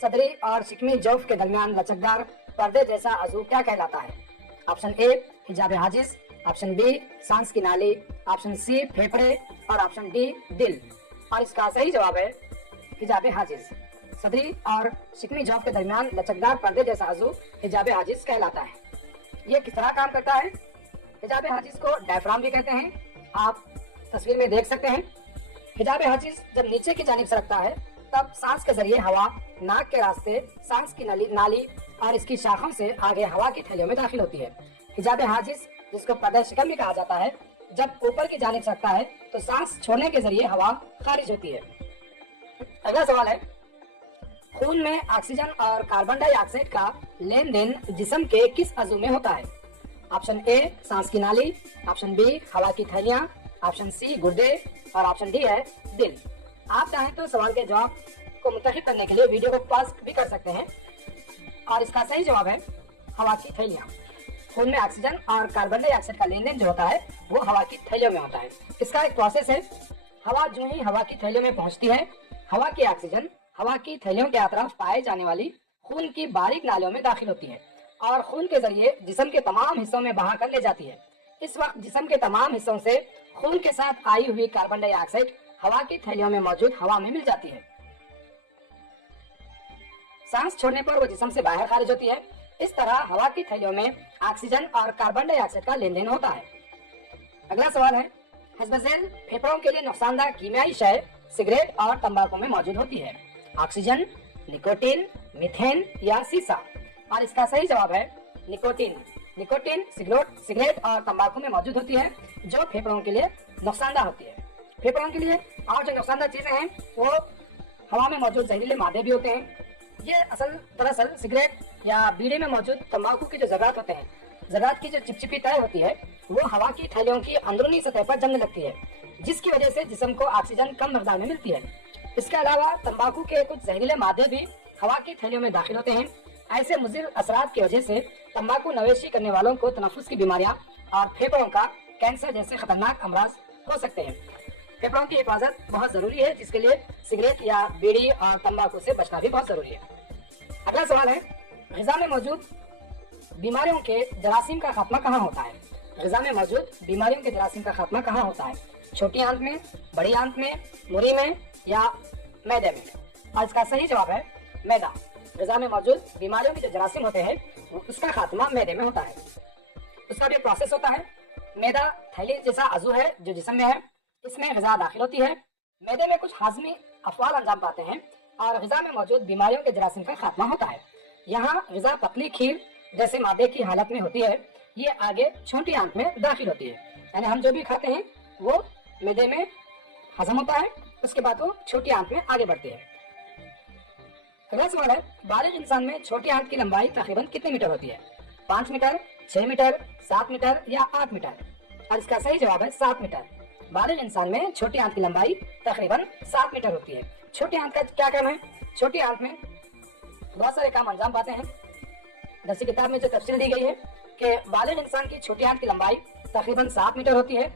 صدری اور شکمی جوف کے درمیان لچکدار پردے جیسا عضو کیا کہلاتا ہے؟ آپشن اے حجاب حاجز، آپشن بی سانس کی نالی، آپشن سی پھیپھڑے اور آپشن ڈی دل۔ اور اس کا صحیح جواب ہے حجاب حاجز۔ صدری اور شکمی جوف کے درمیان لچکدار پردے جیسا عضو حجاب حاجز کہلاتا ہے۔ یہ کس طرح کام کرتا ہے؟ حجاب حاجز کو ڈائفرام بھی کہتے ہیں، آپ تصویر میں دیکھ سکتے ہیں۔ حجاب حاجز جب نیچے کی جانب سرکتا ہے تب سانس کے ذریعے ہوا ناک کے راستے سانس کی نالی اور اس کی شاخوں سے آگے ہوا کی تھیلیوں میں داخل ہوتی ہے۔ حجاب حاجز جس کو پردہ شکم بھی کہا جاتا ہے، جب اوپر کی جانب سرکتا ہے تو سانس چھوڑنے کے ذریعے ہوا خارج ہوتی ہے۔ اگلا سوال ہے، خون میں آکسیجن اور کاربن ڈائی آکسائڈ کا لین دین جسم کے کس عضو میں ہوتا ہے؟ آپشن اے سانس کی نالی، آپشن بی ہوا کی تھیلیاں، آپشن سی گردے اور آپشن ڈی ہے دل۔ آپ چاہیں تو سوال کے جواب کو منتخب کرنے کے لیے ویڈیو کو پاز بھی کر سکتے ہیں، اور اس کا صحیح جواب ہے ہوا کی تھیلیاں۔ خون میں آکسیجن اور کاربن ڈائی آکسائڈ کا لین دین جو ہوتا ہے وہ ہوا کی تھیلیوں میں ہوتا ہے۔ اس کا ایک پروسیس ہے، ہوا جو ہی ہوا کی تھیلیوں میں پہنچتی ہے، ہوا کی آکسیجن ہوا کی تھیلیوں کے اطراف پائے جانے والی خون کی باریک نالیوں میں داخل ہوتی ہے اور خون کے ذریعے جسم کے تمام حصوں میں بہا کر لے جاتی ہے۔ اس وقت جسم کے تمام حصوں سے خون کے ساتھ آئی ہوئی کاربن ڈائی آکسائڈ ہوا کی تھیلیوں میں موجود ہوا میں مل جاتی ہے۔ سانس چھوڑنے پر وہ جسم سے باہر خارج ہوتی ہے۔ اس طرح ہوا کی تھیلیوں میں آکسیجن اور کاربن ڈائی آکسائڈ کا لین دین ہوتا ہے۔ اگلا سوال ہے، حسب ذیل پھیپھڑوں کے لیے نقصان دہ کیمیائی شے سگریٹ اور تمباکو میں موجود ہوتی ہے؟ آکسیجن، نکوٹین، میتھین یا سیسا؟ اور اس کا صحیح جواب ہے نکوٹین۔ نکوٹین سگریٹ اور تمباکو میں موجود ہوتی ہے جو پھیپھڑوں کے لیے نقصان دہ ہوتی ہے۔ پھیپھڑوں کے لیے اور جو نقصان دہ چیزیں ہیں وہ ہوا میں موجود زہریلے مادے بھی ہوتے ہیں۔ یہ دراصل سگریٹ یا بیڑی میں موجود تمباکو کے جو ذرات ہوتے ہیں، ذرات کی جو چپچپی طے ہوتی ہے وہ ہوا کی تھیلیوں کی اندرونی سطح پر جمنے لگتی ہے، جس کی وجہ سے جسم کو آکسیجن کم مقدار میں ملتی ہے۔ اس کے علاوہ تمباکو کے کچھ زہریلے مادے بھی ہوا کی تھیلیوں میں داخل ہوتے ہیں۔ ایسے مضر اثرات کی وجہ سے تمباکو نویشی کرنے والوں کو تنفس کی بیماریاں اور پھیپھڑوں کا کینسر جیسے خطرناک امراض ہو سکتے ہیں۔ پھیپھڑوں کی حفاظت بہت ضروری ہے، جس کے لیے سگریٹ یا بیڑی اور تمباکو سے بچنا بھی بہت ضروری ہے۔ اگلا سوال ہے، غذا میں موجود بیماریوں کے جراثیم کا خاتمہ کہاں ہوتا ہے؟ غذا میں موجود بیماریوں کے جراثیم کا خاتمہ کہاں ہوتا ہے؟ چھوٹی آنت میں، بڑی آنت میں، موری میں یا معدے میں؟ اور اس کا صحیح جواب ہے معدہ۔ غذا میں موجود بیماریوں کے جو جراثیم ہوتے ہیں اس کا خاتمہ معدے میں ہوتا ہے۔ اس کا بھی ایک پروسیس ہوتا ہے۔ معدہ تھیلی جیسا عضو ہے جو جسم میں ہے، اس میں غذا داخل ہوتی ہے، معدے میں کچھ ہاضمی افعال انجام پاتے ہیں اور غذا میں موجود بیماریوں کے جراثیم کا خاتمہ ہوتا ہے۔ یہاں غذا پتلی کھیر جیسے مادے کی حالت میں ہوتی ہے، یہ آگے چھوٹی آنت میں داخل ہوتی ہے، یعنی ہم جو بھی کھاتے ہیں وہ معدے میں ہضم ہوتا ہے، اس کے بعد وہ چھوٹی آنت میں آگے بڑھتی ہے۔ اگلا سوال ہے، بالغ انسان میں چھوٹی آنت کی لمبائی تقریباً کتنے میٹر ہوتی ہے؟ 5 میٹر، 6 میٹر، 7 میٹر یا 8 میٹر؟ اور اس کا صحیح جواب ہے 7 میٹر۔ بالغ انسان میں چھوٹی آنت کی لمبائی تقریباً 7 میٹر ہوتی ہے۔ چھوٹی آنت کا کیا کام ہے؟ چھوٹی آنت میں بہت سارے کام انجام پاتے ہیں۔ درسی کتاب میں جو تفصیل دی گئی ہے کہ بالغ انسان کی چھوٹی آنت کی لمبائی تقریباً 7 میٹر ہوتی ہے۔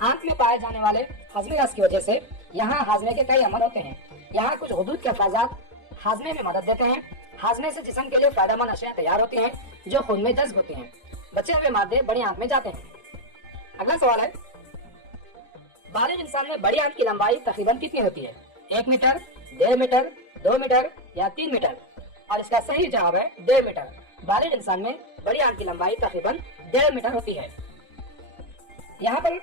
آنت میں پائے جانے والے ہاضمی رس کی وجہ سے یہاں ہاضمے کے کئی عمل ہوتے ہیں۔ یہاں کچھ غدود کے افرازات ہاضمے میں مدد دیتے ہیں۔ ہاضمے سے جسم کے لیے فائدہ مند اشیاء تیار ہوتی ہیں جو خون میں جذب ہوتی ہیں۔ بچے ہوئے مادے بڑی آنت میں جاتے ہیں۔ اگلا سوال ہے، بالغ انسان میں بڑی آنت کی لمبائی تقریباً کتنی ہوتی ہے؟ 1 میٹر، 1.5 میٹر، 2 میٹر یا 3 میٹر؟ اور اس کا صحیح جواب ہے 1.5 میٹر۔ بالغ انسان میں بڑی آنت کی لمبائی تقریباً 1.5 میٹر ہوتی ہے۔ یہاں پر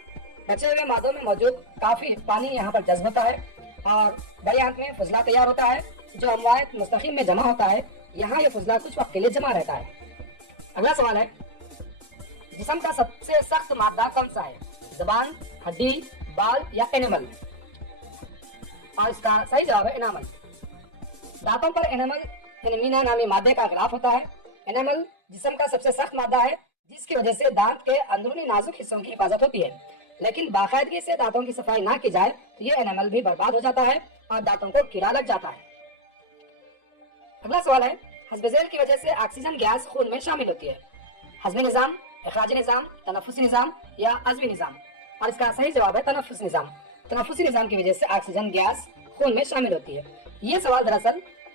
بچے ہوئے مادوں میں موجود کافی پانی یہاں پر جذب ہوتا ہے اور بڑی آنت میں فضلہ تیار ہوتا ہے جو اموات مستقیم میں جمع ہوتا ہے۔ یہاں یہ فضلہ کچھ وقت کے لیے جمع رہتا ہے۔ اگلا سوال ہے، جسم کا سب سے سخت مادہ کون سا ہے؟ زبان، ہڈی، بال یا انیمل؟ اور اس کا صحیح جواب ہے انیمل۔ دانتوں پر انیمل یعنی مینا نامی مادے کا غلاف ہوتا ہے۔ انیمل جسم کا سب سے سخت مادہ ہے جس کی وجہ سے دانت کے اندرونی نازک حصوں کی حفاظت ہوتی ہے، لیکن باقاعدگی سے دانتوں کی صفائی نہ کی جائے تو یہ انیمل بھی برباد ہو جاتا ہے اور دانتوں کو کیڑا لگ جاتا ہے۔ اگلا سوال ہے، حسب ذیل کی وجہ سے آکسیجن گیس خون میں شامل ہوتی ہے؟ ہضمی نظام، اخراجی نظام، تنفسی نظام یا عضوی نظام؟ اور اس کا صحیح جواب ہے تنفس نظام۔ تنفسی نظام کی وجہ سے آکسیجن گیس خون میں شامل ہوتی ہے۔ یہ سوال دراصل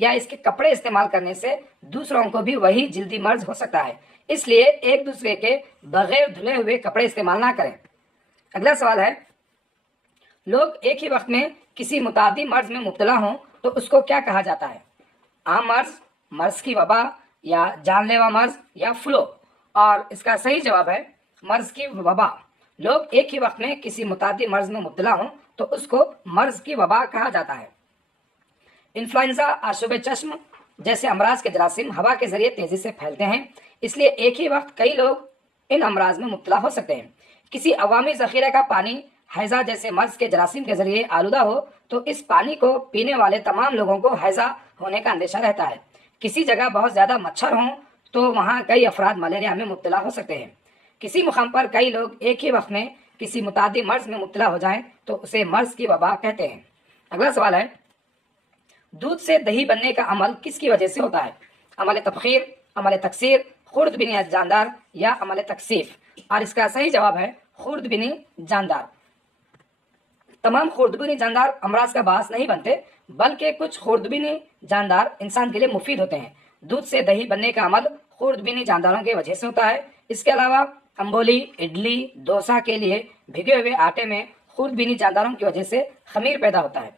یا اس کے کپڑے استعمال کرنے سے دوسروں کو بھی وہی جلدی مرض ہو سکتا ہے، اس لیے ایک دوسرے کے بغیر دھلے ہوئے کپڑے استعمال نہ کریں۔ اگلا سوال ہے، لوگ ایک ہی وقت میں کسی متعدی مرض میں مبتلا ہوں تو اس کو کیا کہا جاتا ہے؟ عام مرض، مرض کی وبا، یا جان لیوا مرض، یا فلو؟ اور اس کا صحیح جواب ہے مرض کی وبا۔ لوگ ایک ہی وقت میں کسی متعدی مرض میں مبتلا ہوں تو اس کو مرض کی وبا کہا جاتا ہے۔ انفلوئنزا، آشوب چشم جیسے امراض کے جراثیم ہوا کے ذریعے تیزی سے پھیلتے ہیں، اس لیے ایک ہی وقت کئی لوگ ان امراض میں مبتلا ہو سکتے ہیں۔ کسی عوامی ذخیرے کا پانی ہیضہ جیسے مرض کے جراثیم کے ذریعے آلودہ ہو تو اس پانی کو پینے والے تمام لوگوں کو ہیضہ ہونے کا اندیشہ رہتا ہے۔ کسی جگہ بہت زیادہ مچھر ہوں تو وہاں کئی افراد ملیریا میں مبتلا ہو سکتے ہیں۔ کسی مقام پر کئی لوگ ایک ہی وقت میں کسی متعدی مرض میں مبتلا ہو جائیں تو اسے مرض کی وبا کہتے ہیں۔ اگلا سوال ہے، دودھ سے دہی بننے کا عمل کس کی وجہ سے ہوتا ہے؟ عمل تبخیر، عمل تکثیر، خرد بینی جاندار، یا عمل تکثیف؟ اور اس کا صحیح جواب ہے خرد بینی جاندار۔ تمام خوردبینی جاندار امراض کا باعث نہیں بنتے، بلکہ کچھ خوردبینی جاندار انسان کے لیے مفید ہوتے ہیں۔ دودھ سے دہی بننے کا عمل خوردبینی جانداروں کی وجہ سے ہوتا ہے۔ اس کے علاوہ امبولی، اڈلی، ڈوسا کے لیے بھگے ہوئے آٹے میں خوردبینی جانداروں کی وجہ سے خمیر پیدا ہوتا ہے۔